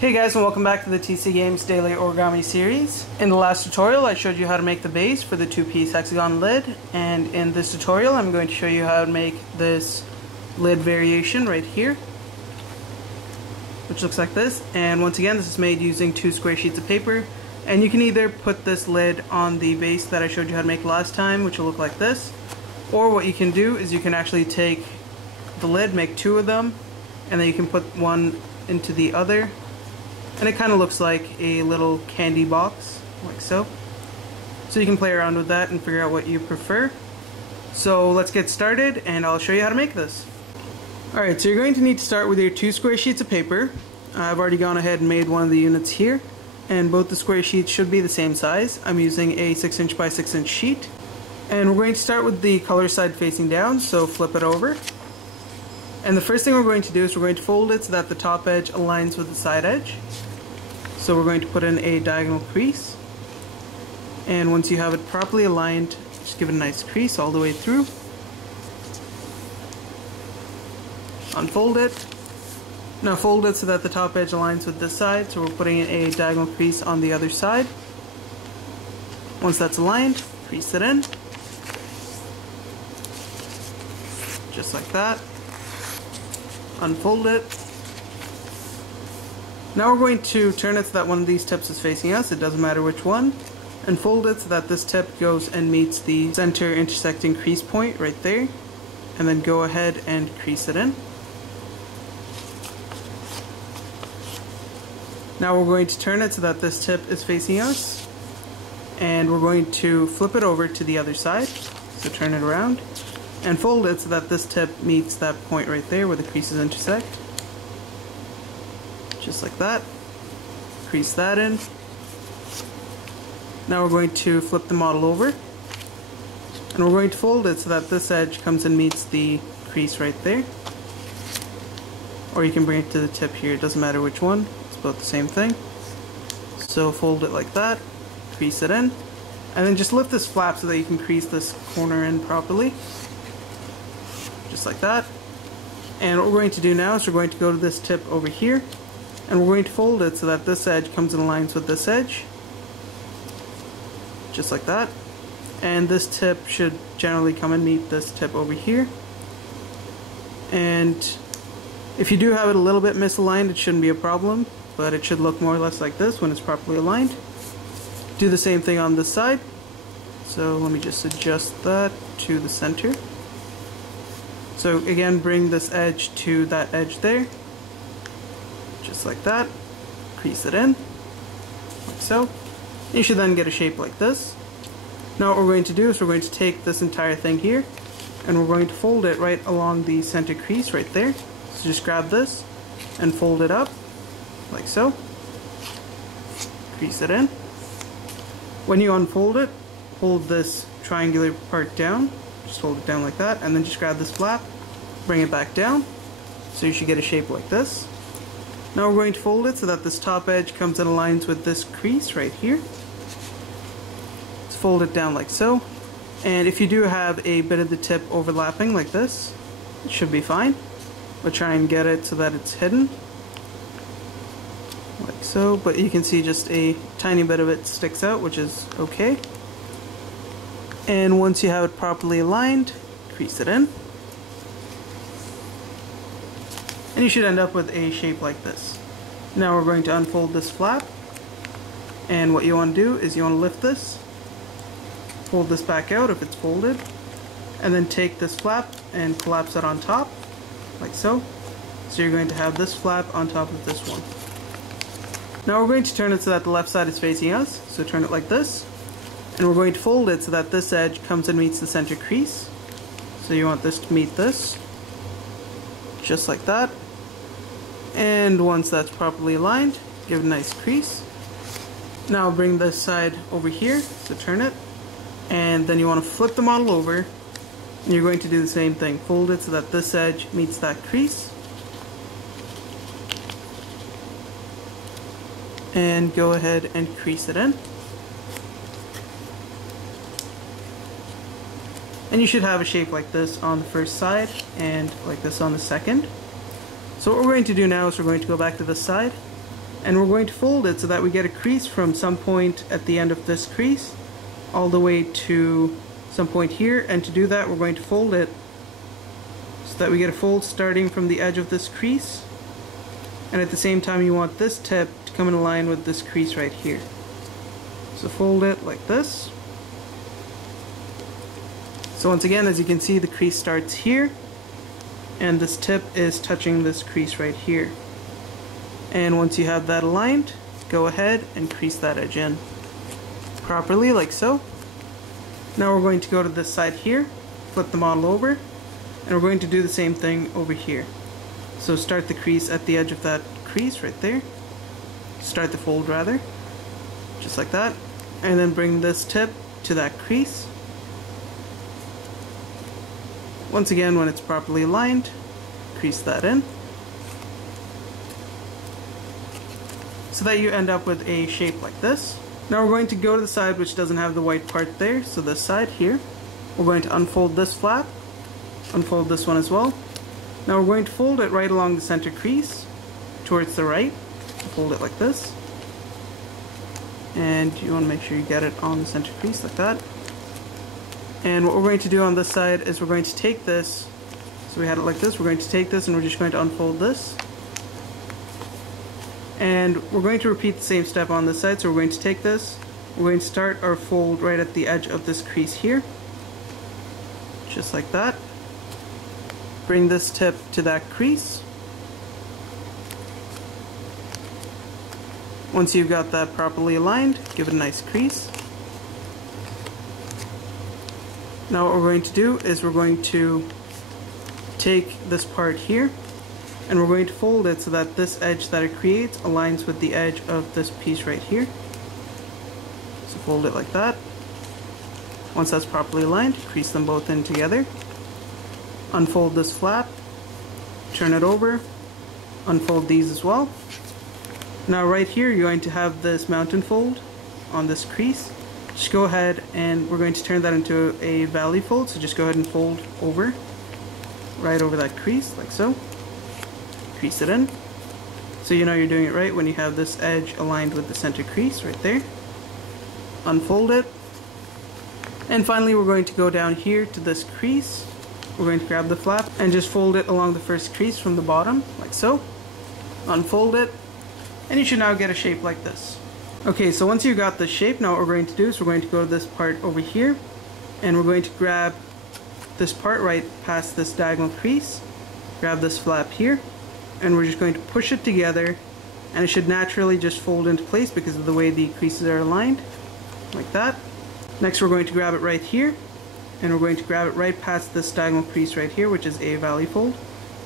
Hey guys, and welcome back to the TC Games Daily Origami Series. In the last tutorial I showed you how to make the base for the two-piece hexagon lid, and in this tutorial I'm going to show you how to make this lid variation right here, which looks like this. And once again, this is made using 2 square sheets of paper, and you can either put this lid on the base that I showed you how to make last time, which will look like this, or what you can do is you can actually take the lid, make 2 of them, and then you can put one into the other. And it kind of looks like a little candy box, like so. So you can play around with that and figure out what you prefer. So let's get started and I'll show you how to make this. Alright, so you're going to need to start with your 2 square sheets of paper. I've already gone ahead and made one of the units here. And both the square sheets should be the same size. I'm using a 6" by 6" sheet. And we're going to start with the color side facing down, so flip it over. And the first thing we're going to do is we're going to fold it so that the top edge aligns with the side edge. So we're going to put in a diagonal crease, and once you have it properly aligned, just give it a nice crease all the way through. Unfold it. Now fold it so that the top edge aligns with this side, so we're putting in a diagonal crease on the other side. Once that's aligned, crease it in. Just like that. Unfold it. Now we're going to turn it so that one of these tips is facing us, it doesn't matter which one, and fold it so that this tip goes and meets the center intersecting crease point right there, and then go ahead and crease it in. Now we're going to turn it so that this tip is facing us, and we're going to flip it over to the other side, so turn it around, and fold it so that this tip meets that point right there where the creases intersect. Just like that. Crease that in. Now we're going to flip the model over, and we're going to fold it so that this edge comes and meets the crease right there. Or you can bring it to the tip here, it doesn't matter which one, it's both the same thing. So fold it like that, crease it in, and then just lift this flap so that you can crease this corner in properly. Just like that. And what we're going to do now is we're going to go to this tip over here, and we're going to fold it so that this edge comes and aligns with this edge. Just like that. And this tip should generally come and meet this tip over here. And if you do have it a little bit misaligned, it shouldn't be a problem, but it should look more or less like this when it's properly aligned. Do the same thing on this side. So let me just adjust that to the center. So again, bring this edge to that edge there. Just like that. Crease it in, like so. You should then get a shape like this. Now what we're going to do is we're going to take this entire thing here, and we're going to fold it right along the center crease right there. So just grab this and fold it up, like so. Crease it in. When you unfold it, hold this triangular part down. Just hold it down like that, and then just grab this flap, bring it back down. So you should get a shape like this. Now we're going to fold it so that this top edge comes and aligns with this crease right here. Let's fold it down like so. And if you do have a bit of the tip overlapping like this, it should be fine. But try and get it so that it's hidden. Like so, but you can see just a tiny bit of it sticks out, which is okay. And once you have it properly aligned, crease it in. And you should end up with a shape like this. Now we're going to unfold this flap, and what you want to do is you want to lift this, fold this back out if it's folded, and then take this flap and collapse it on top, like so. So you're going to have this flap on top of this one. Now we're going to turn it so that the left side is facing us, so turn it like this, and we're going to fold it so that this edge comes and meets the center crease. So you want this to meet this, just like that. And once that's properly aligned, give it a nice crease. Now bring this side over here, so turn it, and then you want to flip the model over, and you're going to do the same thing. Fold it so that this edge meets that crease, and go ahead and crease it in. And you should have a shape like this on the first side and like this on the second. So what we're going to do now is we're going to go back to this side, and we're going to fold it so that we get a crease from some point at the end of this crease all the way to some point here. And to do that, we're going to fold it so that we get a fold starting from the edge of this crease, and at the same time you want this tip to come in line with this crease right here. So fold it like this. So once again, as you can see, the crease starts here and this tip is touching this crease right here. And once you have that aligned, go ahead and crease that edge in properly, like so. Now we're going to go to this side here, flip the model over, and we're going to do the same thing over here. So start the crease at the edge of that crease right there. Start the fold rather, just like that. And then bring this tip to that crease. Once again, when it's properly aligned, crease that in, so that you end up with a shape like this. Now we're going to go to the side which doesn't have the white part there, so this side here. We're going to unfold this flap, unfold this one as well. Now we're going to fold it right along the center crease, towards the right. Fold it like this. And you want to make sure you get it on the center crease like that. And what we're going to do on this side is we're going to take this, so we had it like this, we're going to take this and we're just going to unfold this. And we're going to repeat the same step on this side, so we're going to take this, we're going to start our fold right at the edge of this crease here, just like that. Bring this tip to that crease. Once you've got that properly aligned, give it a nice crease. Now what we're going to do is we're going to take this part here and we're going to fold it so that this edge that it creates aligns with the edge of this piece right here. So fold it like that. Once that's properly aligned, crease them both in together. Unfold this flap, turn it over, unfold these as well. Now right here you're going to have this mountain fold on this crease. Just go ahead and we're going to turn that into a valley fold, so just go ahead and fold over, right over that crease, like so. Crease it in. So you know you're doing it right when you have this edge aligned with the center crease right there. Unfold it. And finally we're going to go down here to this crease. We're going to grab the flap and just fold it along the first crease from the bottom, like so. Unfold it. And you should now get a shape like this. Okay, so once you got the shape, now what we're going to do is we're going to go to this part over here and we're going to grab this part right past this diagonal crease, grab this flap here, and we're just going to push it together, and it should naturally just fold into place because of the way the creases are aligned, like that. Next we're going to grab it right here, and we're going to grab it right past this diagonal crease right here, which is a valley fold,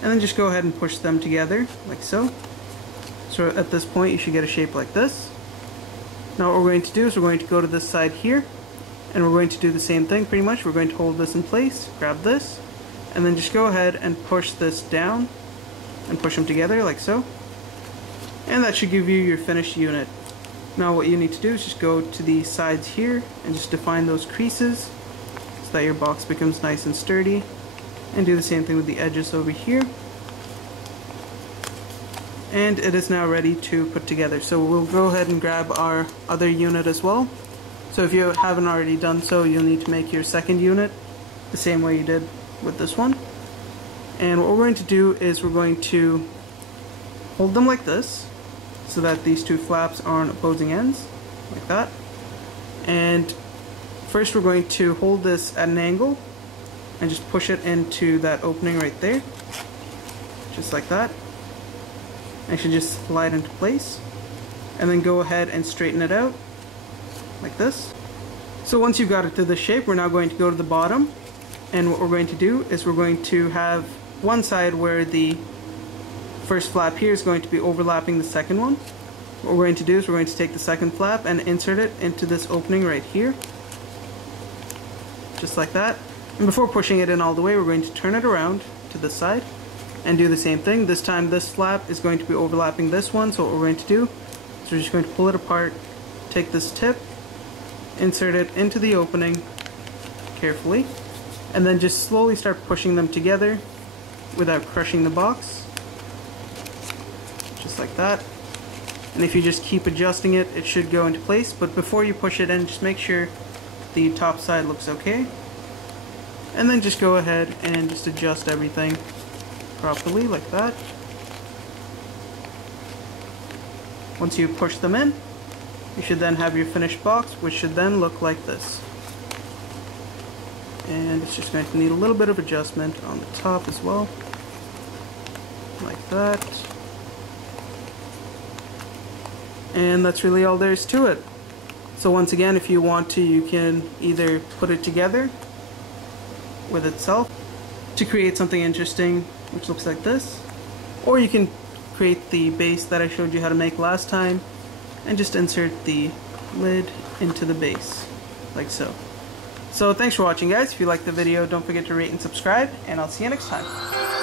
and then just go ahead and push them together, like so. So at this point you should get a shape like this. Now what we're going to do is we're going to go to this side here, and we're going to do the same thing pretty much. We're going to hold this in place, grab this, and then just go ahead and push this down and push them together like so. And that should give you your finished unit. Now what you need to do is just go to the sides here and just define those creases so that your box becomes nice and sturdy, and do the same thing with the edges over here. And it is now ready to put together. So we'll go ahead and grab our other unit as well. So if you haven't already done so, you'll need to make your second unit the same way you did with this one. And what we're going to do is we're going to hold them like this so that these two flaps are on opposing ends, like that. And first we're going to hold this at an angle and just push it into that opening right there, just like that. I should just slide into place, and then go ahead and straighten it out like this. So once you've got it to this shape, we're now going to go to the bottom, and what we're going to do is we're going to have one side where the first flap here is going to be overlapping the second one. What we're going to do is we're going to take the second flap and insert it into this opening right here, just like that. And before pushing it in all the way, we're going to turn it around to this side and do the same thing. This time this flap is going to be overlapping this one, so what we're going to do is we're just going to pull it apart, take this tip, insert it into the opening carefully, and then just slowly start pushing them together without crushing the box, just like that. and if you just keep adjusting it, it should go into place. But before you push it in, just make sure the top side looks okay, and then just go ahead and just adjust everything properly like that. Once you push them in, you should then have your finished box, which should then look like this. And it's just going to need a little bit of adjustment on the top as well, like that. And that's really all there is to it. So once again, if you want to, you can either put it together with itself to create something interesting, which looks like this, or you can create the base that I showed you how to make last time and just insert the lid into the base, like so. So thanks for watching, guys. If you liked the video, don't forget to rate and subscribe, and I'll see you next time.